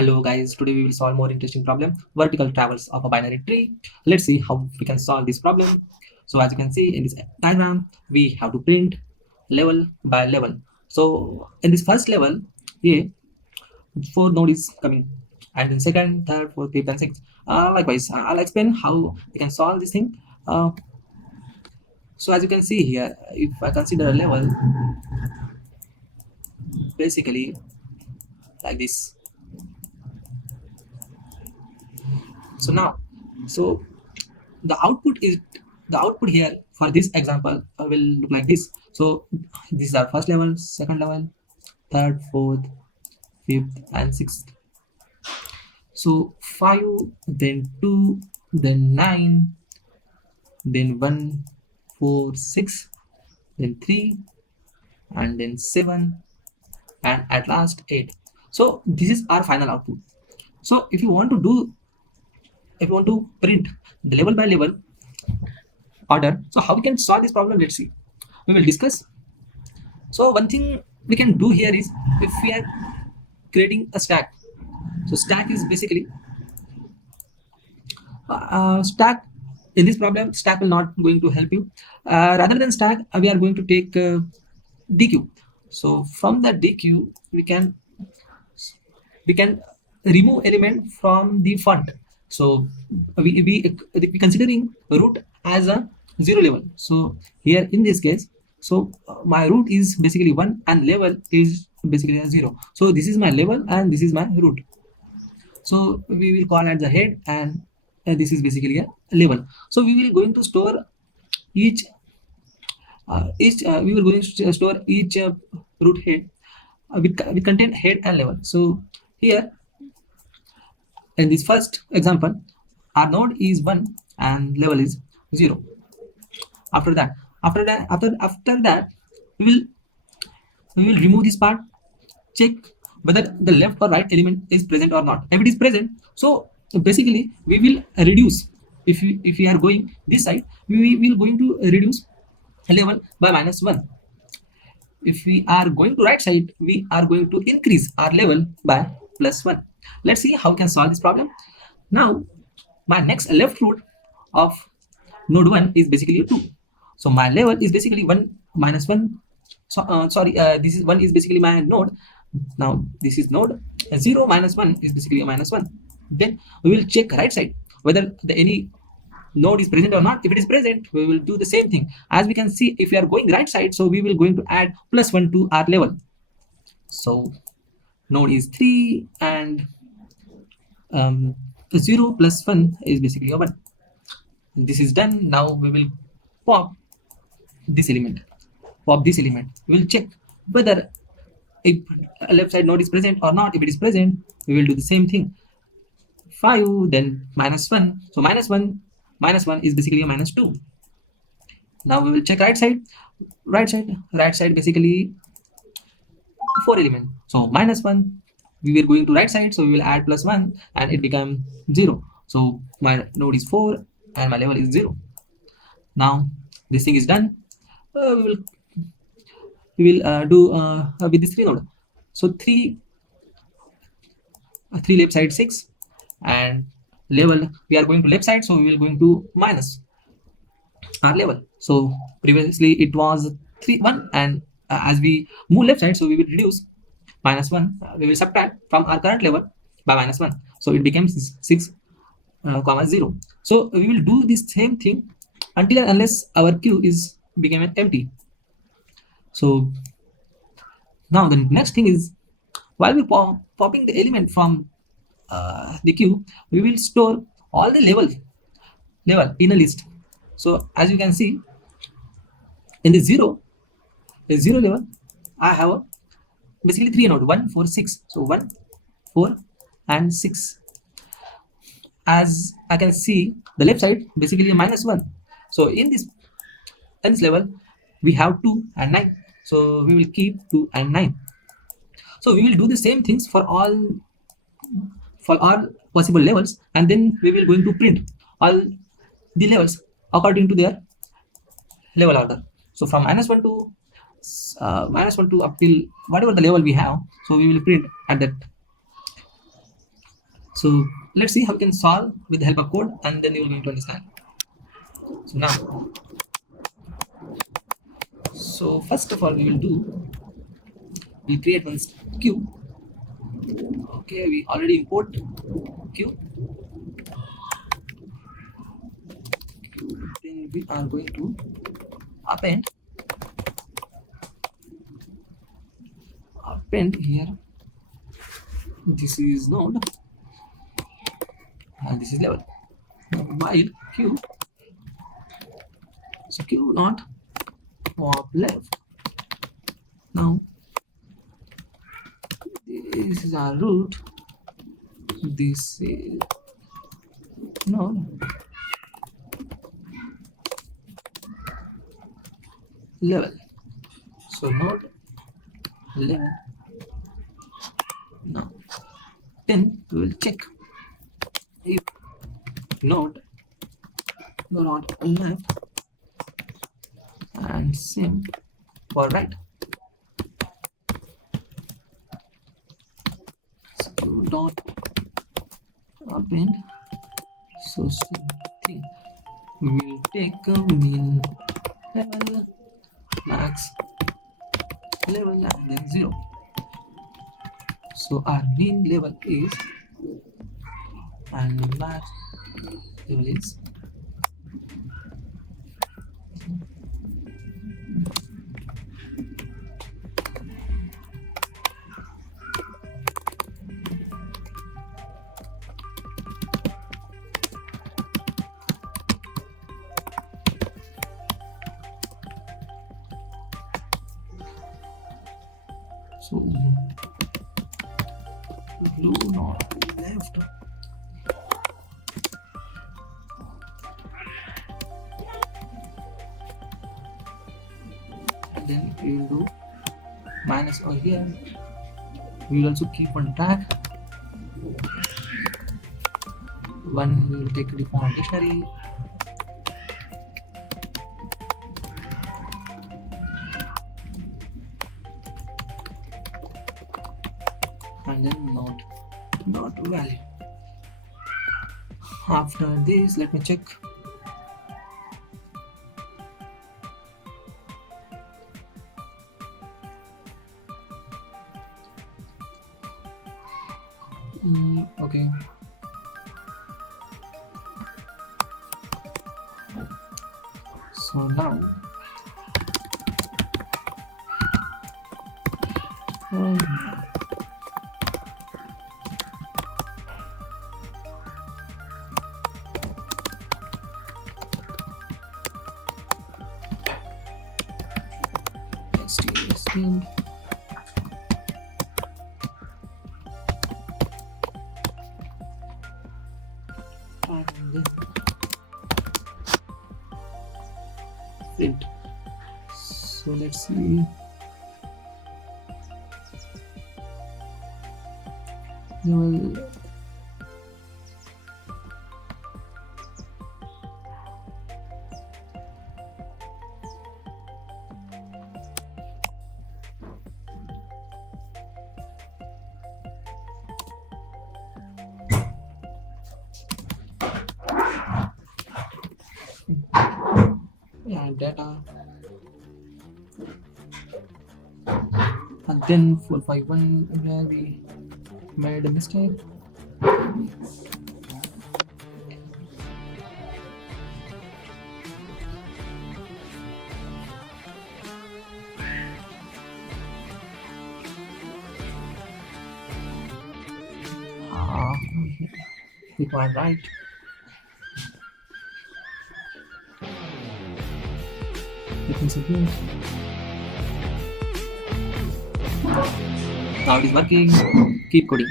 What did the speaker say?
Hello guys, today we will solve more interesting problem, vertical travels of a binary tree. Let's see how we can solve this problem. So as you can see in this diagram, we have to print level by level. So in this first level, yeah, 4 node is coming, and in second, third, fourth, fifth, and sixth. Likewise, I'll explain how we can solve this thing. So as you can see here, if I consider a level, basically like this. So now, so the output is the output here for this example will look like this. So this is our first level, second level, third, fourth, fifth, and sixth. So 5, then 2, then 9, then 1, 4, 6, then 3, and then 7, and at last 8. So this is our final output. So if you want to print the level by level order, so how we can solve this problem? Let's see. We will discuss. So one thing we can do here is, if we are creating a stack, so stack is basically stack. In this problem, stack will not going to help you. Rather than stack, we are going to take dq. So from that dq, we can remove element from the font. So we considering root as a 0 level. So here in this case, so my root is basically 1 and level is basically a 0. So this is my level and this is my root. So we will call at the head, and this is basically a level. So we will going to store each we will going to store each root head with contain head and level. So here in this first example, our node is 1 and level is 0. After that, we will remove this part, check whether the left or right element is present or not. If it is present, so basically we will reduce. If we are going this side, we will going to reduce level by -1. If we are going to right side, we are going to increase our level by +1. Let's see how we can solve this problem. Now my next left root of node 1 is basically 2. So my level is basically 1 minus 1. So this is 1 is basically my node. Now this is node 0 minus 1 is basically a -1. Then we will check right side whether any node is present or not. If it is present, we will do the same thing. As we can see, if we are going right side, so we will going to add +1 to our level. So node is 3 and 0 plus 1 is basically a 1. This is done. Now we will pop this element. We will check whether if a left side node is present or not. If it is present, we will do the same thing. 5, then -1. So -1 is basically a -2. Now we will check right side. Right side basically 4 element. So -1, we were going to right side, so we will add +1 and it become 0. So my node is 4 and my level is 0. Now this thing is done. We will do with this 3 node. So 3 left side 6, and level we are going to left side, so we will going to minus our level. So previously it was 3 1, and as we move left side, so we will reduce -1. We will subtract from our current level by -1, so it becomes 6 comma 0. So we will do this same thing until and unless our queue is became empty. So now the next thing is, while we popping the element from the queue, we will store all the level in a list. So as you can see, in the zero level, I have basically 3 node 1 4 6. So 1 4 and 6. As I can see, the left side basically a -1. So in this level, we have 2 and 9. So we will keep 2 and 9. So we will do the same things for all possible levels, and then we will going to print all the levels according to their level order. So from -1 to -1 to up till whatever the level we have, so we will print at that So let's see how we can solve with the help of code, and then you will going to understand. So now, so first of all, we will do, we'll create one queue. Okay, we already import queue. Then we are going to append here. This is node and this is level. Now while q, so q not pop left. Now this is our root. This is node level. So node level. Now then we will check if node not left and same for right. So dot append. So same thing. We will take a min level, max level, and then 0. So our min level is and max level is so blue not left. And then we will do minus over here. We will also keep one tag. One we will take the form dictionary. And then not value. After this, let me check. Okay. So now string and then print. So let's see. Well, yeah, data, and then 451 where we made a mistake. We are right. Let me submit. Now it is working. Keep coding.